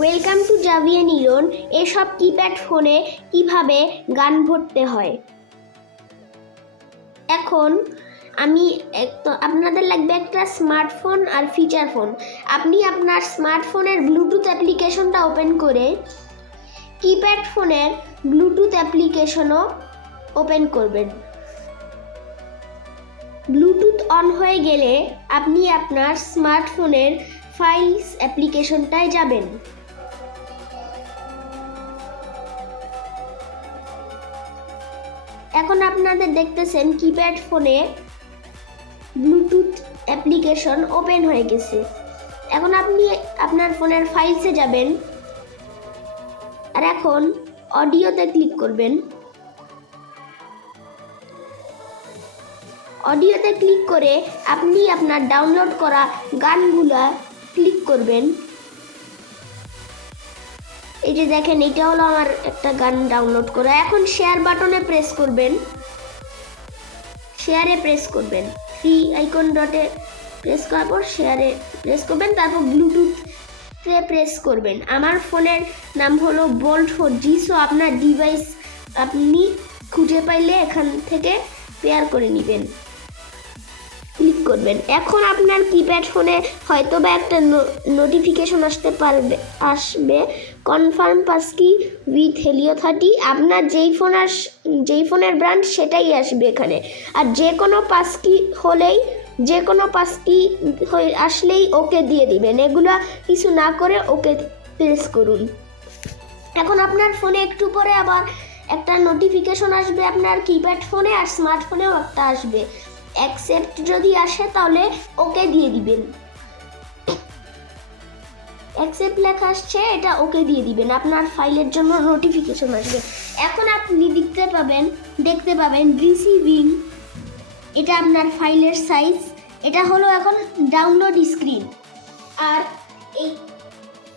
Welcome to জাভিয়ান Iron এসব keypad ফোনে কীভাবে গান ভরতে হয়? এখন আমি আপনাদের লাগবে একটা স্মার্টফোন আর ফিচার ফোন আপনি আপনার স্মার্টফোনের ব্লুটুথ অ্যাপ্লিকেশনটা ওপেন করে কিপ্যাড ফোনের ব্লুটুথ অ্যাপ্লিকেশনও ওপেন করবেন। ব্লুটুথ অন হয়ে গেলে আপনি আপনার স্মার্টফোনের ফাইলস অ্যাপ্লিকেশনটায় যাবেন। এখন আপনাদের দেখতেছেন কিপ্যাড ফোনে ব্লুটুথ অ্যাপ্লিকেশন ওপেন হয়ে গেছে। এখন আপনি আপনার ফোনের ফাইলসে যাবেন। আর এখন অডিওতে ক্লিক করবেন। অডিওতে ক্লিক করে আপনি আপনার ডাউনলোড করা গানগুলা ক্লিক করবেন। এই যে দেখেন, এটা হলো আমার একটা গান ডাউনলোড করা। এখন শেয়ার বাটনে প্রেস করবেন। শেয়ারে প্রেস করবেন। ফ্রি আইকন ডটে প্রেস করার পর শেয়ারে প্রেস করবেন, তারপর ব্লুটুথে প্রেস করবেন। আমার ফোনের নাম হলো বোল্ট ফোর জি সো আপনার ডিভাইস আপনি খুঁজে পাইলে এখান থেকে পেয়ার করে নেবেন। ক্লিক করবেন। এখন আপনার কিপ্যাড ফোনে হয়তো বা একটা নোটিফিকেশন আসতে পারবে, আসবে। Confirm passkey with Helio thirty আপনার যেই ফোন আস, যেই ফোনের ব্র্যান্ড সেটাই আসবে এখানে। আর যে কোনো পাসকি হলেই যে কোনো পাসকি হয়ে- আসলেই ওকে দিয়ে দিবেন। এগুলো কিছু না করে ওকে প্রেস করুন। এখন আপনার ফোনে একটু পরে আবার একটা নোটিফিকেশন আসবে আপনার কিপ্যাড ফোনে আর স্মার্টফোনেও একটা আসবে। অ্যাকসেপ্ট যদি আসে, তাহলে ওকে দিয়ে দিবেন। অ্যাকসেপ্ট লেখা আসছে, এটা ওকে দিয়ে দিবেন। আপনার ফাইলের জন্য নোটিফিকেশন আসবে। এখন আপনি দেখতে পাবেন দেখতে পাবেন রিসিভিং এটা আপনার ফাইলের সাইজ এটা হলো এখন ডাউনলোড স্ক্রিন আর এই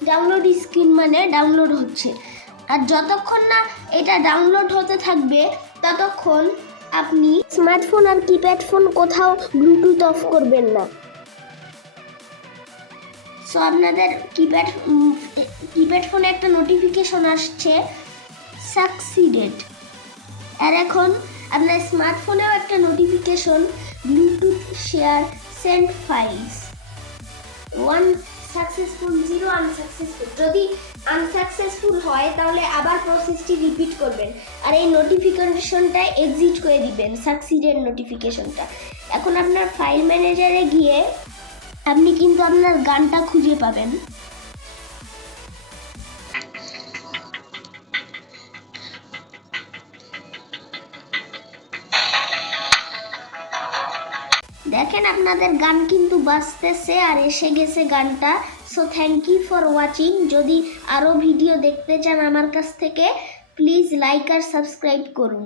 ডাউনলোড স্ক্রিন মানে ডাউনলোড হচ্ছে। আর যতক্ষণ না এটা ডাউনলোড হতে থাকবে, ততক্ষণ আপনি? স্মার্টফোন আর কিপ্যাড ফোন কোথাও ব্লুটুথ অফ করবেন না। সো আপনাদের কিপ্যাড কিপ্যাড ফোনে একটা নোটিফিকেশন আসছে সাকসিডেড আর এখন আপনার স্মার্টফোনেও একটা notification Bluetooth share send files one successful zero unsuccessful যদি আনসাকসেসফুল হয়, তাহলে আবার প্রসেসটি রিপিট করবেন। আর এই নোটিফিকেশনটা এক্সিট করে দিবেন সাকসিডের নোটিফিকেশনটা এখন আপনার ফাইল ম্যানেজারে গিয়ে আপনি কিন্তু আপনার গানটা খুঁজে পাবেন। দেখেন আপনাদের গান কিন্তু বাঁচতেছে আর এসে গেছে গানটা। So thank you for watching যদি আরও ভিডিও দেখতে চান আমার কাছ থেকে প্লিজ লাইক আর সাবস্ক্রাইব করুন।